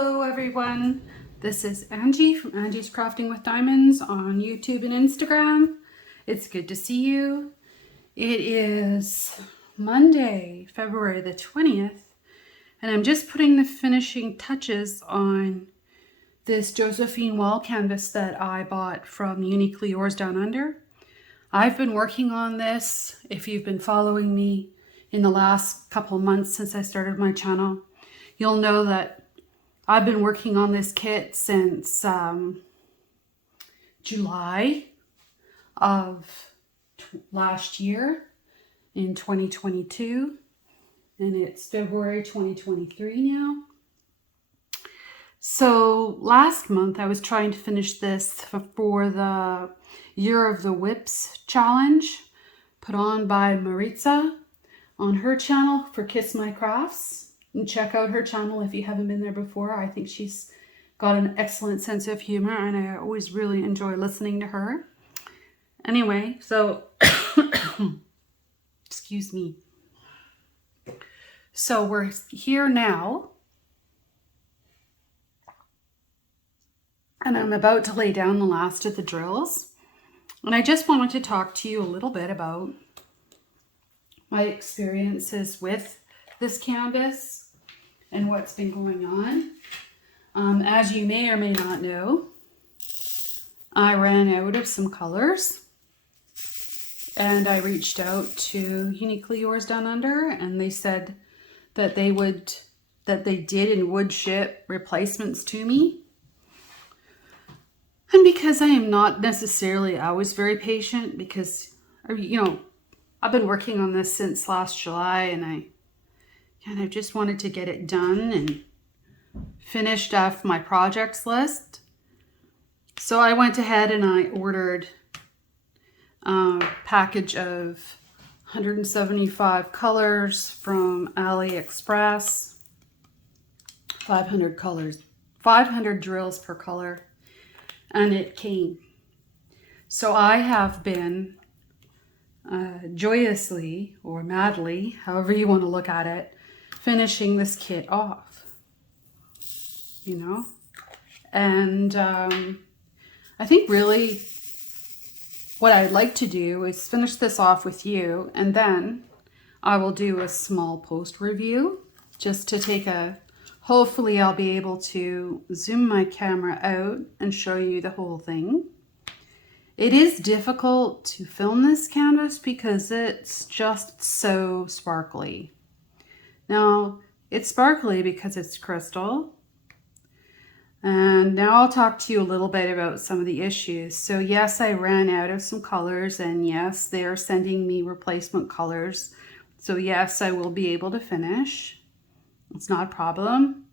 Hello everyone, this is Angie from Angie's Crafting with Diamonds on YouTube and Instagram. It's good to see you. It is Monday, February the 20th, and I'm just putting the finishing touches on this Josephine wall canvas that I bought from Uniquely Yours Down Under. I've been working on this, if you've been following me in the last couple months since I started my channel, you'll know that I've been working on this kit since July of last year in 2022, and it's February 2023 now. So last month I was trying to finish this for the Year of the Whips challenge put on by Maritza on her channel for Kimbas Krafts. And check out her channel if you haven't been there before. I think she's got an excellent sense of humor and I always really enjoy listening to her. Anyway, so excuse me. So we're here now and I'm about to lay down the last of the drills. And I just wanted to talk to you a little bit about my experiences with this canvas and what's been going on. As you may or may not know, I ran out of some colors and I reached out to Uniquely Yours Down Under, and they said that they did and would ship replacements to me. And because I am not necessarily always very patient, because, you know, I've been working on this since last July and I just wanted to get it done and finished off my projects list. So I went ahead and I ordered a package of 175 colors from AliExpress, 500 colors, 500 drills per color, and it came. So I have been joyously or madly, however you want to look at it, finishing this kit off, you know. And I think really what I'd like to do is finish this off with you, and then I will do a small post review just to take hopefully I'll be able to zoom my camera out and show you the whole thing. It is difficult to film this canvas because it's just so sparkly. Now, it's sparkly because it's crystal. And now I'll talk to you a little bit about some of the issues. So yes, I ran out of some colors, and yes, they are sending me replacement colors. So yes, I will be able to finish. It's not a problem.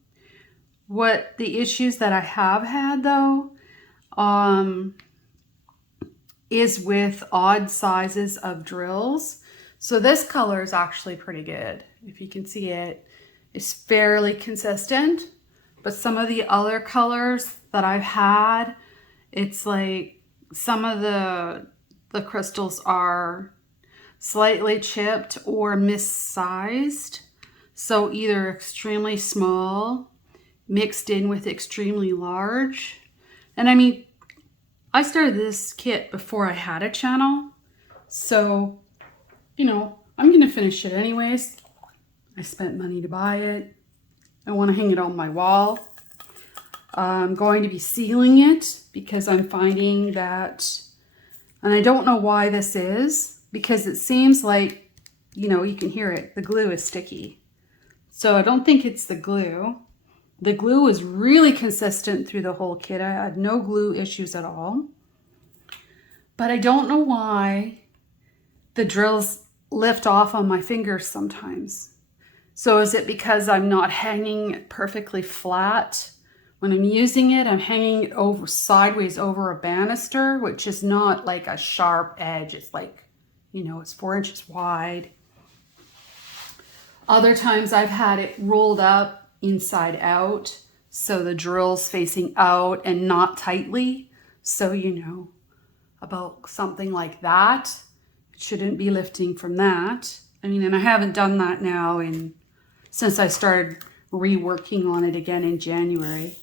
What the issues that I have had though, is with odd sizes of drills. So this color is actually pretty good. If you can see it, it's fairly consistent. But some of the other colors that I've had, it's like some of the crystals are slightly chipped or missized. So either extremely small mixed in with extremely large. And I mean, I started this kit before I had a channel. So, you know, I'm going to finish it anyways. I spent money to buy it. I want to hang it on my wall. I'm going to be sealing it because I'm finding that, and I don't know why this is, because it seems like, you know, you can hear it. The glue is sticky. So I don't think it's the glue. The glue was really consistent through the whole kit. I had no glue issues at all. But I don't know why the drills lift off on my fingers sometimes. So is it because I'm not hanging it perfectly flat? When I'm using it, I'm hanging it over sideways over a banister, which is not like a sharp edge. It's like, you know, it's 4 inches wide. Other times I've had it rolled up inside out, so the drill's facing out and not tightly. So, you know, about something like that. It shouldn't be lifting from that. I mean, and I haven't done that now since I started reworking on it again in January.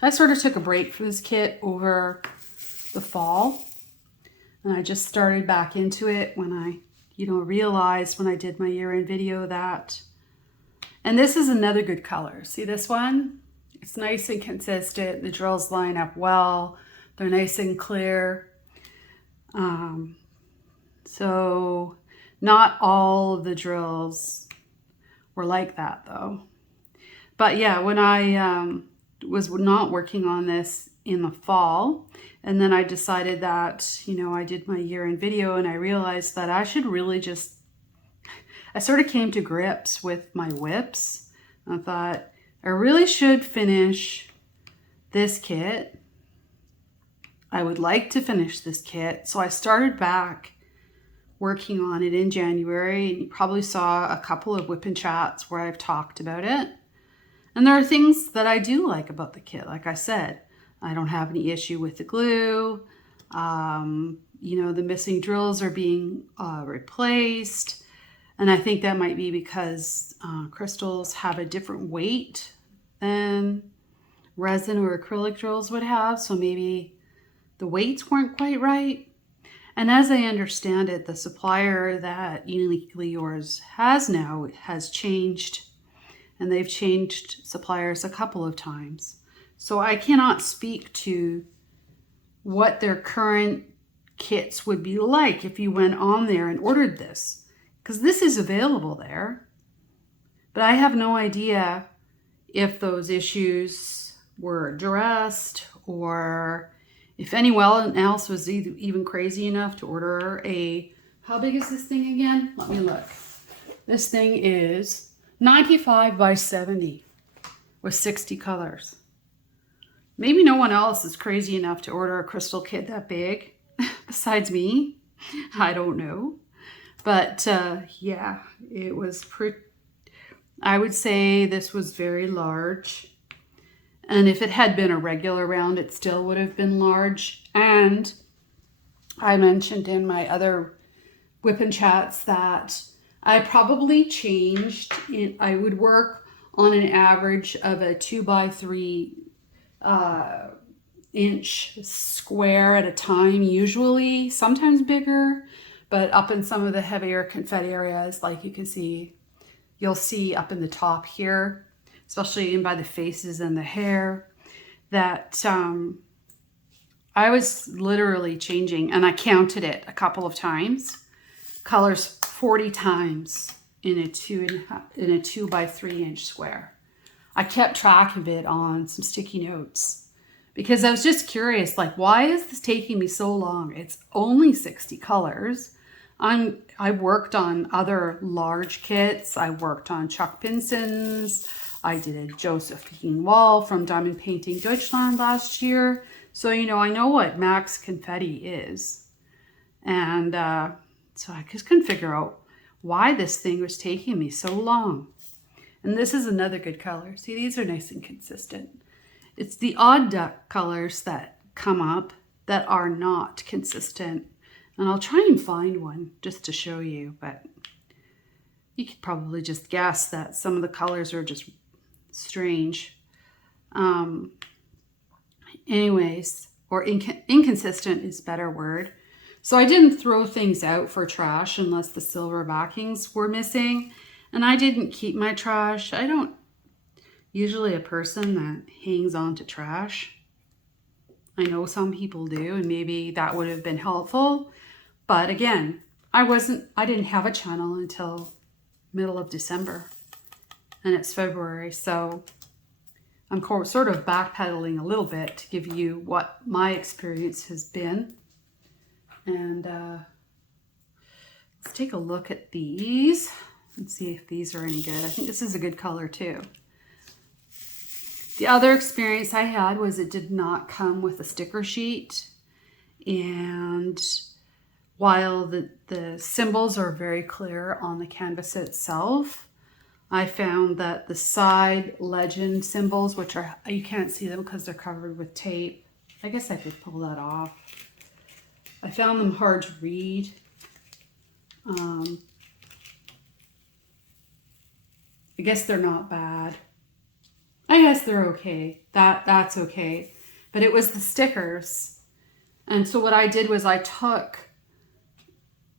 I sort of took a break from this kit over the fall, and I just started back into it when I, realized when I did my year-end video that, and this is another good color. See this one? It's nice and consistent. The drills line up well. They're nice and clear. So not all of the drills were like that though. But yeah, when I was not working on this in the fall, and then I decided that, I did my year-end video and I realized that I should really just, I sort of came to grips with my whips. I thought I really should finish this kit. I would like to finish this kit. So I started back working on it in January, and you probably saw a couple of whip and chats where I've talked about it. And there are things that I do like about the kit. Like I said, I don't have any issue with the glue. The missing drills are being replaced. And I think that might be because crystals have a different weight than resin or acrylic drills would have. So maybe the weights weren't quite right. And as I understand it, the supplier that Uniquely Yours has now has changed, and they've changed suppliers a couple of times. So I cannot speak to what their current kits would be like if you went on there and ordered this, because this is available there. But I have no idea if those issues were addressed, or if anyone else was even crazy enough to order a, how big is this thing again? Let me look. This thing is 95 by 70 with 60 colors. Maybe no one else is crazy enough to order a crystal kit that big besides me. I don't know. But yeah, it was pretty, I would say this was very large. And if it had been a regular round, it still would have been large. And I mentioned in my other whip and chats that I probably changed, I would work on an average of a 2x3 inch square at a time, usually, sometimes bigger, but up in some of the heavier confetti areas, like you can see, you'll see up in the top here, especially in by the faces and the hair, that I was literally changing, and I counted it a couple of times, colors 40 times in a 2x3 inch square. I kept track of it on some sticky notes because I was just curious, like, why is this taking me so long? It's only 60 colors. I worked on other large kits. I worked on Chuck Pinson's. I did a Josephine wall from Diamond Painting Deutschland last year. So, I know what max confetti is. And so I just couldn't figure out why this thing was taking me so long. And this is another good color. See, these are nice and consistent. It's the odd duck colors that come up that are not consistent. And I'll try and find one just to show you, but you could probably just guess that some of the colors are just strange. Anyways, or inconsistent is a better word. So I didn't throw things out for trash unless the silver backings were missing. And I didn't keep my trash. I don't usually a person that hangs on to trash. I know some people do, and maybe that would have been helpful. But again, I didn't have a channel until middle of December, and it's February. So I'm sort of backpedaling a little bit to give you what my experience has been. And let's take a look at these and see if these are any good. I think this is a good color too. The other experience I had was it did not come with a sticker sheet. And while the symbols are very clear on the canvas itself, I found that the side legend symbols, which are, you can't see them because they're covered with tape. I guess I could pull that off. I found them hard to read. I guess they're not bad. I guess they're okay. That's okay. But it was the stickers. And so what I did was I took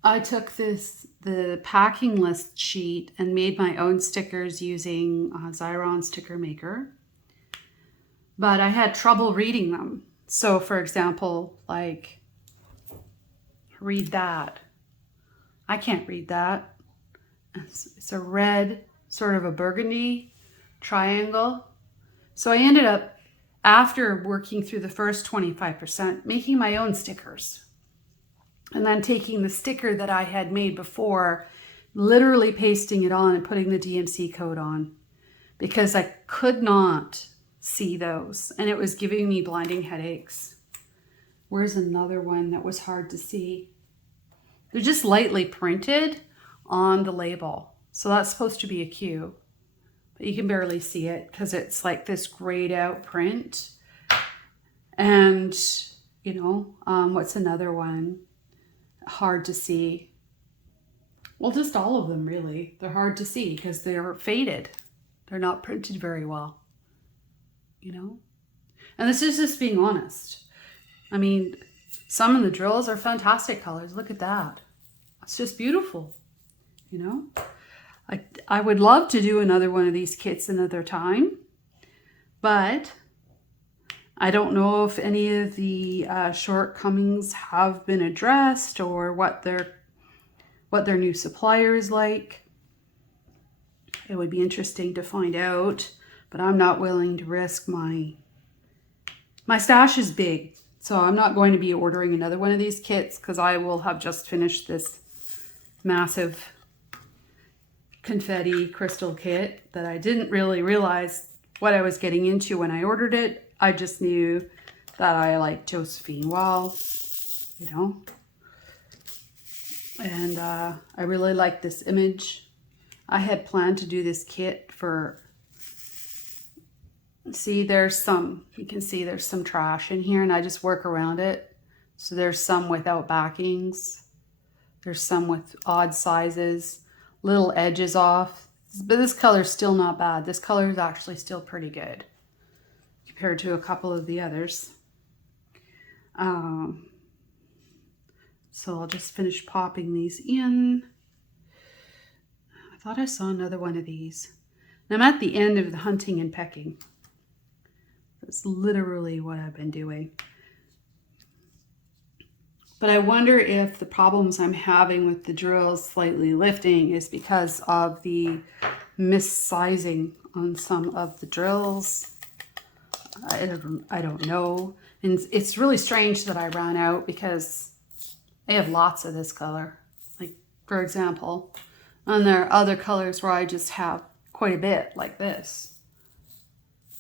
the packing list sheet and made my own stickers using Xyron Sticker Maker. But I had trouble reading them. So for example, like, read that. I can't read that. It's a red, sort of a burgundy triangle. So I ended up, after working through the first 25%, making my own stickers. And then taking the sticker that I had made before, literally pasting it on and putting the DMC code on, because I could not see those and it was giving me blinding headaches. Where's another one that was hard to see? They're just lightly printed on the label. So that's supposed to be a Q, but you can barely see it because it's like this grayed out print. And you know, what's another one? Hard to see. Well, just all of them really. They're hard to see because they're faded. They're not printed very well, you know? And this is just being honest. I mean, some of the drills are fantastic colors. Look at that. It's just beautiful, you know? I would love to do another one of these kits another time, but I don't know if any of the shortcomings have been addressed or what their new supplier is like. It would be interesting to find out, but I'm not willing to risk my stash is big, so I'm not going to be ordering another one of these kits because I will have just finished this massive confetti crystal kit that I didn't really realize what I was getting into when I ordered it. I just knew that I liked Josephine wall, you know, and I really like this image. I had planned to do this kit for, see, there's some, you can see there's some trash in here and I just work around it. So there's some without backings. There's some with odd sizes, little edges off, but this color's still not bad. This color is actually still pretty good compared to a couple of the others. So I'll just finish popping these in. I thought I saw another one of these. And I'm at the end of the hunting and pecking. That's literally what I've been doing. But I wonder if the problems I'm having with the drills slightly lifting is because of the missizing on some of the drills. I don't know. And it's really strange that I ran out because I have lots of this color. Like, for example, and there are other colors where I just have quite a bit, like this.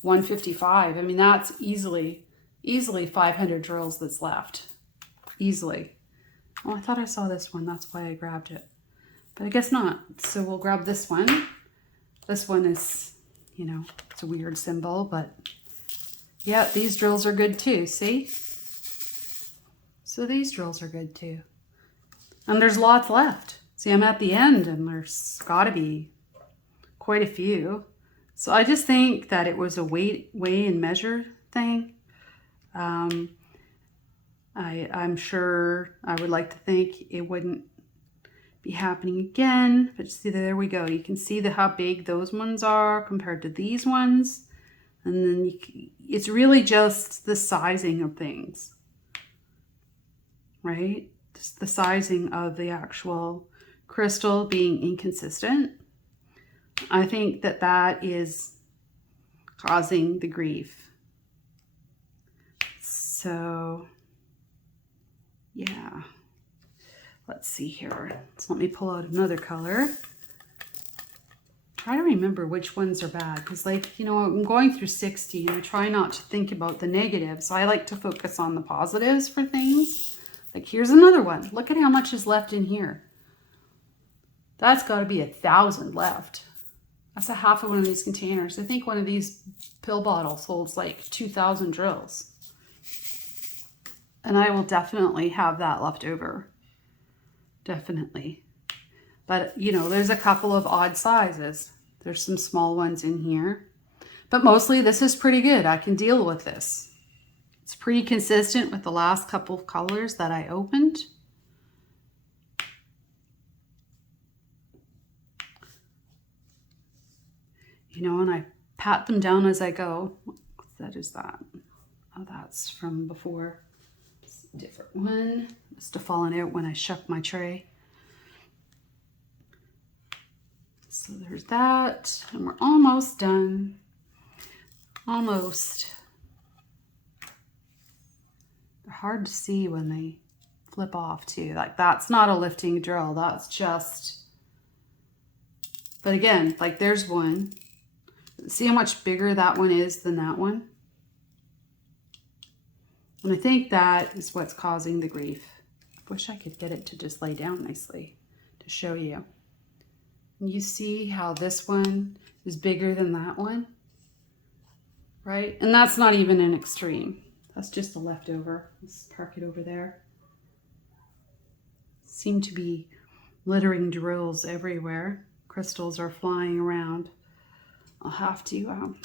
155. I mean, that's easily 500 drills that's left. Easily. Oh, I thought I saw this one. That's why I grabbed it. But I guess not. So we'll grab this one. This one is, you know, it's a weird symbol, but yeah, these drills are good too, see? So these drills are good too. And there's lots left. See, I'm at the end and there's gotta be quite a few. So I just think that it was a weigh and measure thing. I'm sure I would like to think it wouldn't be happening again, but see, there we go. You can see how big those ones are compared to these ones. And then it's really just the sizing of things, right? Just the sizing of the actual crystal being inconsistent. I think that is causing the grief. So yeah, let's see here. So let me pull out another color. Try to remember which ones are bad because, like, you know, I'm going through 60 and I try not to think about the negatives. I like to focus on the positives for things. Like, here's another one. Look at how much is left in here. That's got to be 1,000 left. That's a half of one of these containers. I think one of these pill bottles holds like 2,000 drills. And I will definitely have that left over. Definitely. But, you know, there's a couple of odd sizes. There's some small ones in here. But mostly this is pretty good. I can deal with this. It's pretty consistent with the last couple of colors that I opened. You know, and I pat them down as I go. That is that. Oh, that's from before. It's a different one. Must have fallen out when I shook my tray. So there's that, and we're almost done. Almost. They're hard to see when they flip off too. Like that's not a lifting drill, that's just, but again, like there's one. See how much bigger that one is than that one? And I think that is what's causing the grief. I wish I could get it to just lay down nicely to show you. And you see how this one is bigger than that one, right? And that's not even an extreme. That's just a leftover. Let's park it over there. Seem to be littering drills everywhere. Crystals are flying around. I'll have to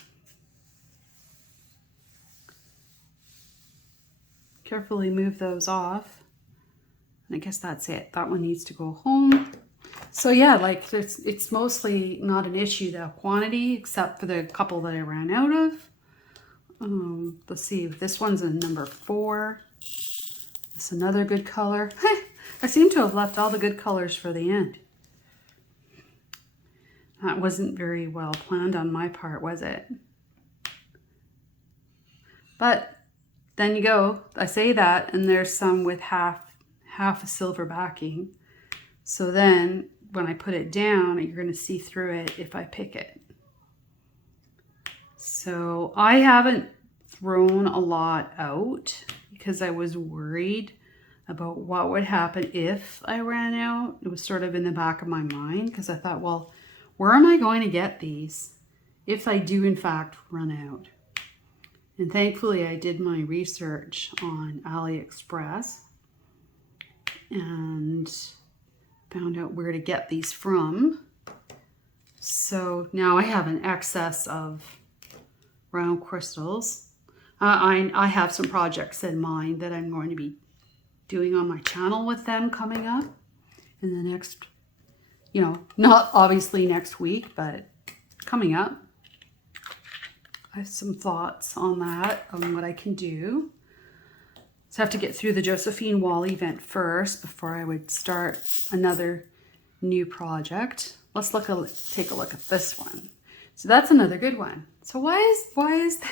carefully move those off. And I guess that's it. That one needs to go home. So yeah, like it's mostly not an issue, the quantity, except for the couple that I ran out of. Let's see, this one's a number 4. It's another good color. I seem to have left all the good colors for the end. That wasn't very well planned on my part, was it? But then you go, I say that, and there's some with half a silver backing. So then when I put it down, you're going to see through it if I pick it. So I haven't thrown a lot out because I was worried about what would happen if I ran out. It was sort of in the back of my mind because I thought, well, where am I going to get these if I do in fact run out? And thankfully I did my research on AliExpress and found out where to get these from. So now I have an excess of round crystals. I have some projects in mind that I'm going to be doing on my channel with them coming up in the next, you know, not obviously next week, but coming up. I have some thoughts on that, on what I can do. So I have to get through the Josephine wall event first before I would start another new project. Let's take a look at this one. So that's another good one. So why is that?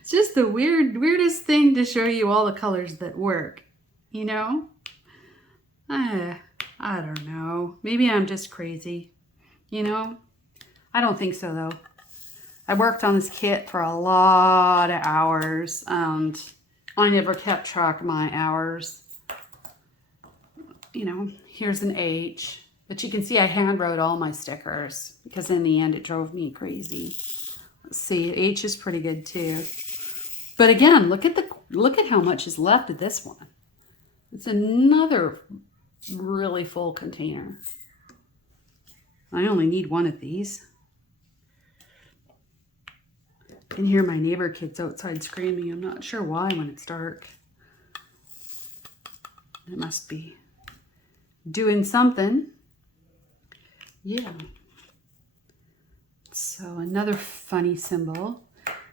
It's just the weirdest thing to show you all the colors that work, you know? I don't know. Maybe I'm just crazy, you know? I don't think so though. I worked on this kit for a lot of hours and I never kept track of my hours. You know, here's an H, but you can see I hand wrote all my stickers because in the end it drove me crazy. Let's see, H is pretty good too. But again, look at how much is left of this one. It's another really full container. I only need one of these. I can hear my neighbor kids outside screaming. I'm not sure why when it's dark. It must be doing something. Yeah. So another funny symbol.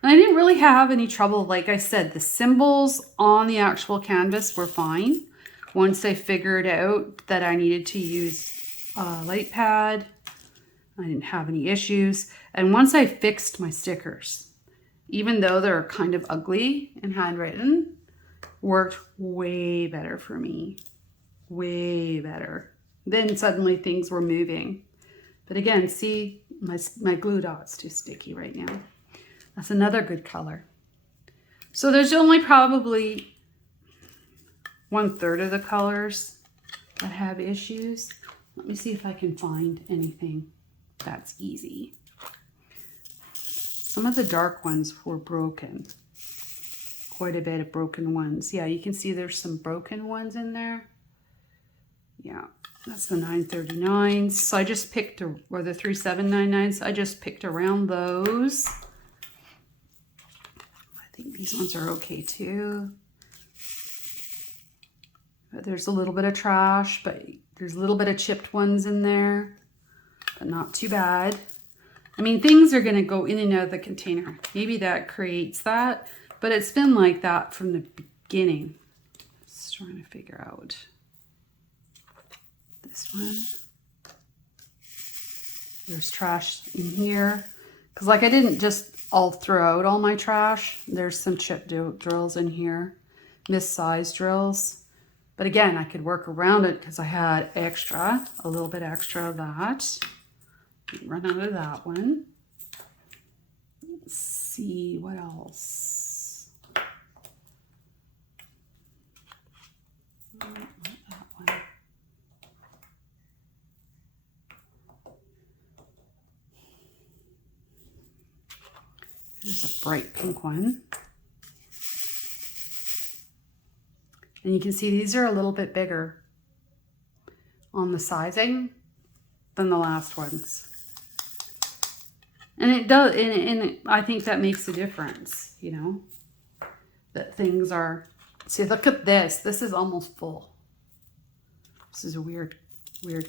And I didn't really have any trouble. Like I said, the symbols on the actual canvas were fine. Once I figured out that I needed to use a light pad, I didn't have any issues. And once I fixed my stickers, even though they're kind of ugly and handwritten, worked way better for me. Way better. Then suddenly things were moving. But again, see, my glue dot's too sticky right now. That's another good color. So there's only probably 1/3 of the colors that have issues. Let me see if I can find anything that's easy. Some of the dark ones were broken. Quite a bit of broken ones. Yeah, you can see there's some broken ones in there. Yeah, that's the 939s. So I just picked, or the 3799s. I just picked around those. I think these ones are okay too. But there's a little bit of trash, but there's a little bit of chipped ones in there, but not too bad. I mean, things are going to go in and out of the container. Maybe that creates that, but it's been like that from the beginning. Just trying to figure out this one. There's trash in here. Because like I didn't just all throw out all my trash. There's some chip drills in here. Missized drills. But again, I could work around it because I had extra, a little bit extra of that. Run out of that one. Let's see what else. That one. Here's a bright pink one. And you can see these are a little bit bigger on the sizing than the last ones. And it does, and I think that makes a difference, you know, that things are, see, look at this. This is almost full. This is a weird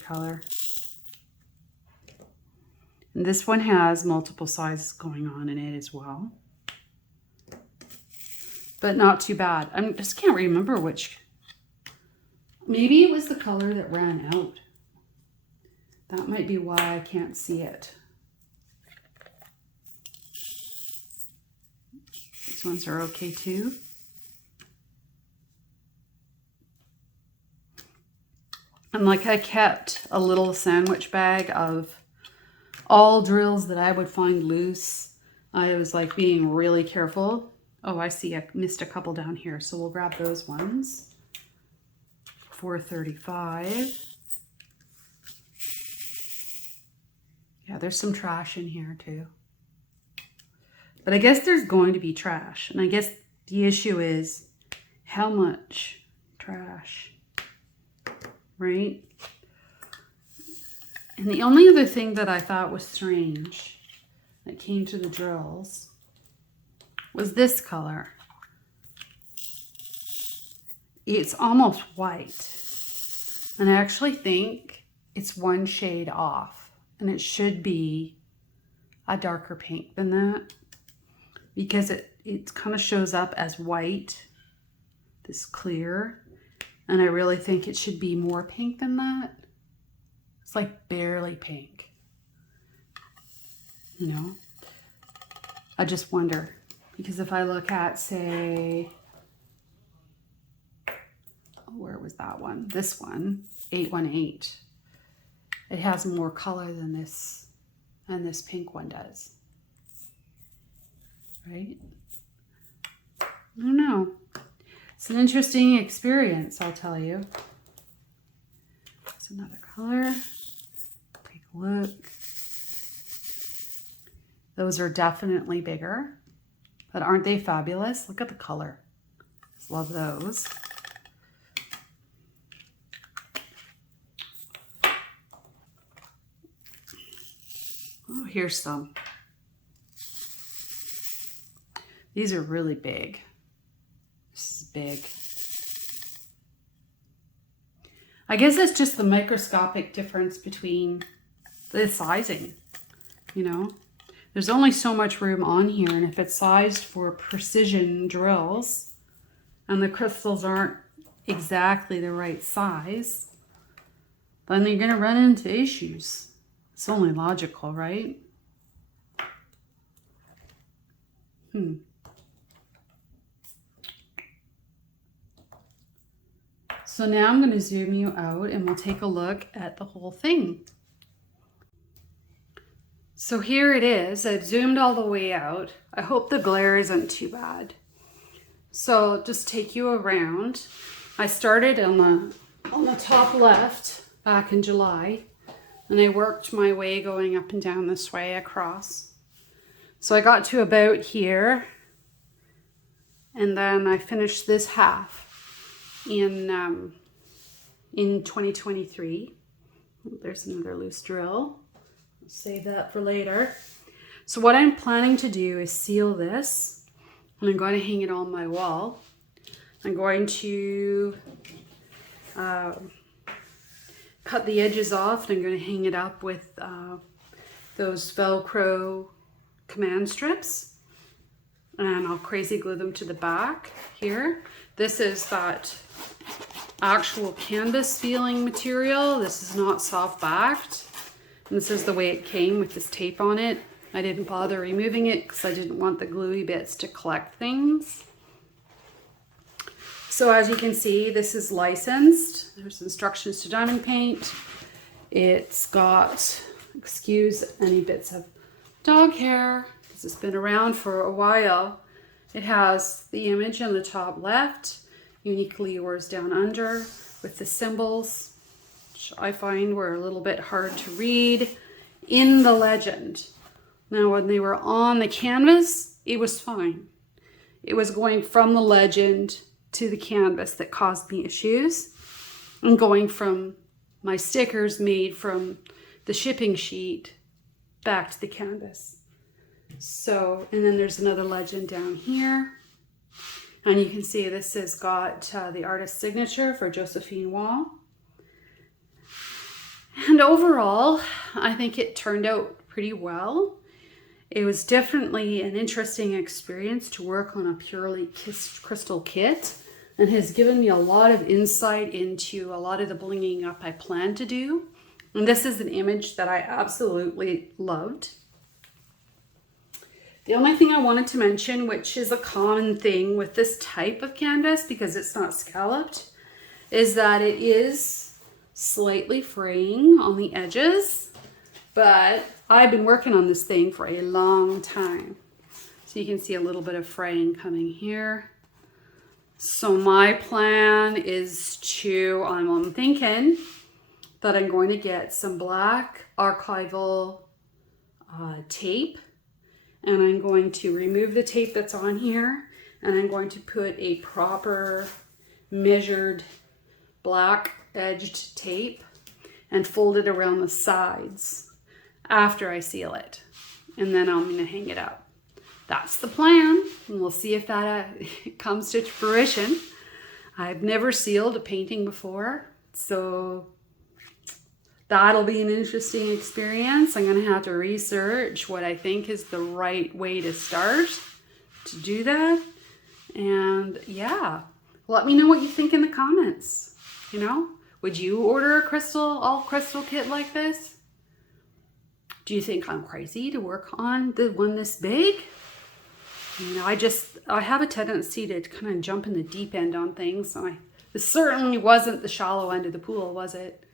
color. And this one has multiple sizes going on in it as well. But not too bad. I just can't remember which. Maybe it was the color that ran out. That might be why I can't see it. These ones are okay too. And like I kept a little sandwich bag of all drills that I would find loose. I was like being really careful. Oh, I see, I missed a couple down here, so we'll grab those ones. 435. Yeah, there's some trash in here too. But I guess there's going to be trash. And I guess the issue is how much trash, right? And the only other thing that I thought was strange that came to the drills was this color. It's almost white. And I actually think it's one shade off. And it should be a darker pink than that. Because it kind of shows up as white. This clear. And I really think it should be more pink than that. It's like barely pink. You know? I just wonder. Because if I look at, say, where was that one? This one, 818. It has more color than this, and this pink one does. Right? I don't know. It's an interesting experience, I'll tell you. There's another color. Take a look. Those are definitely bigger. But aren't they fabulous? Look at the color. Just love those. Oh, here's some. These are really big. This is big. I guess it's just the microscopic difference between the sizing, you know? There's only so much room on here, and if it's sized for precision drills and the crystals aren't exactly the right size, then you're going to run into issues. It's only logical, right? So now I'm going to zoom you out and we'll take a look at the whole thing. So here it is. I've zoomed all the way out. I hope the glare isn't too bad. So just take you around. I started on the top left back in July, and I worked my way going up and down this way across. So I got to about here, and then I finished this half in in 2023. There's another loose drill. I'll save that for later. So what I'm planning to do is seal this, and I'm going to hang it on my wall. I'm going to cut the edges off, and I'm going to hang it up with those Velcro command strips, and I'll crazy glue them to the back here. This is that actual canvas feeling material. This is not soft backed, and this is the way it came with this tape on it. I didn't bother removing it because I didn't want the gluey bits to collect things. So as you can see, this is licensed. There's instructions to diamond paint. It's got, excuse any bits of dog hair, because it's been around for a while. It has the image on the top left, uniquely yours down under, with the symbols, which I find were a little bit hard to read in the legend. Now, when they were on the canvas, it was fine. It was going from the legend to the canvas that caused me issues, and going from my stickers made from the shipping sheet back to the canvas. So, and then there's another legend down here, and you can see this has got the artist's signature for Josephine Wall. And overall, I think it turned out pretty well. It was definitely an interesting experience to work on a purely crystal kit, and has given me a lot of insight into a lot of the blinging up I plan to do. And this is an image that I absolutely loved. The only thing I wanted to mention, which is a common thing with this type of canvas because it's not scalloped, is that it is slightly fraying on the edges, but I've been working on this thing for a long time. So you can see a little bit of fraying coming here. So my plan is to, I'm thinking that I'm going to get some black archival tape, and I'm going to remove the tape that's on here, and I'm going to put a proper measured black edged tape and fold it around the sides after I seal it, and then I'm going to hang it up. That's the plan, and we'll see if that comes to fruition. I've never sealed a painting before, so that'll be an interesting experience. I'm going to have to research what I think is the right way to start to do that. And yeah, let me know what you think in the comments. You know, would you order a all crystal kit like this? Do you think I'm crazy to work on the one this big? You know, I have a tendency to kind of jump in the deep end on things. So this certainly wasn't the shallow end of the pool, was it?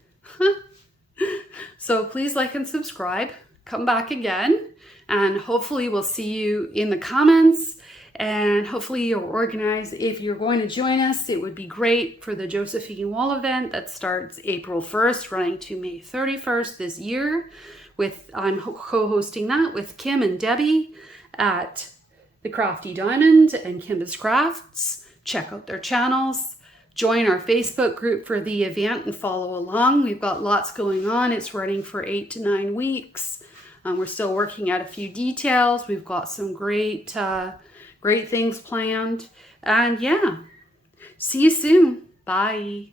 So please like and subscribe. Come back again, and hopefully we'll see you in the comments, and hopefully you'll organize. If you're going to join us, it would be great for the Josephine Wall event that starts April 1st, running to May 31st this year. I'm co-hosting that with Kim and Debbie at the Crafty Diamond and Kimbas Krafts. Check out their channels. Join our Facebook group for the event and follow along. We've got lots going on. It's running for 8 to 9 weeks. We're still working out a few details. We've got some great things planned. And yeah, see you soon. Bye.